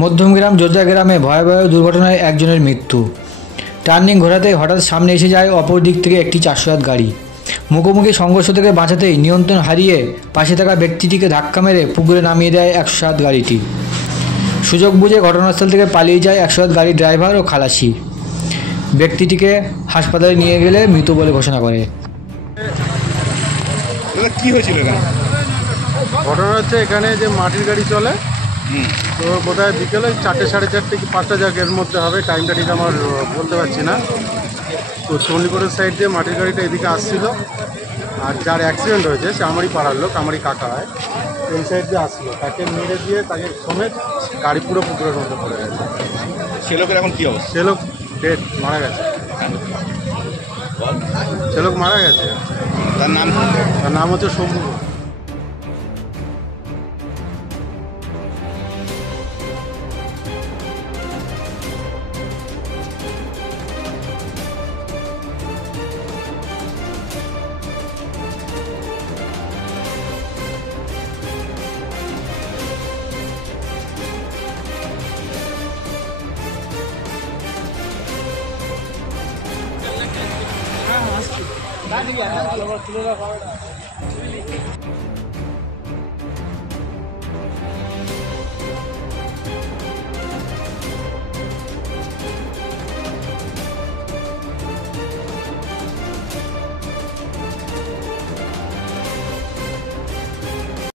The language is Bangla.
মধ্যমগ্রাম যোদ্ধা গ্রামে ভয়াবহ দুর্ঘটনায় একজনের মৃত্যু। টার্নিং ঘোরাতে হঠাৎ সামনে এসে যায় অপর দিক থেকে একটি 407 গাড়ি। মুখোমুখি সংঘর্ষ থেকে বাঁচাতেই নিয়ন্ত্রণ হারিয়ে পাশে থাকা ব্যক্তিটিকে ধাক্কা মেরে পুকুরে নামিয়ে দেয় 107 গাড়িটি। সুযোগ বুঝে ঘটনাস্থল থেকে পালিয়ে যায় 107 গাড়ির ড্রাইভার ও খালাসি। ব্যক্তিটিকে হাসপাতালে নিয়ে গেলে মৃত বলে ঘোষণা করে। কি হয়েছিল এখানে? ঘটনা হচ্ছে এখানে যে মাটির গাড়ি চলে, তো বোধহয় বিকেলে 4টে সাড়ে 4টে কি 5টা জায়গার মধ্যে হবে, টাইমটা ঠিক আমার বলতে পারছি না। তো চণ্ডীগড়ের সাইড দিয়ে মাটির গাড়িটা এদিকে আসছিল, আর যার অ্যাক্সিডেন্ট হয়েছে সে আমারই পাড়ার লোক, আমারই কাকা হয়। এই সাইড দিয়ে আসছিল, তাকে মেরে দিয়ে তাকে সমেত গাড়ি পুরো পুকুরের মধ্যে পড়ে গেছে। সে লোকের এখন কি অবস্থা? সে লোক ডেড, মারা গেছে। সে লোক মারা গেছে। তার নাম হচ্ছে শম্ভু।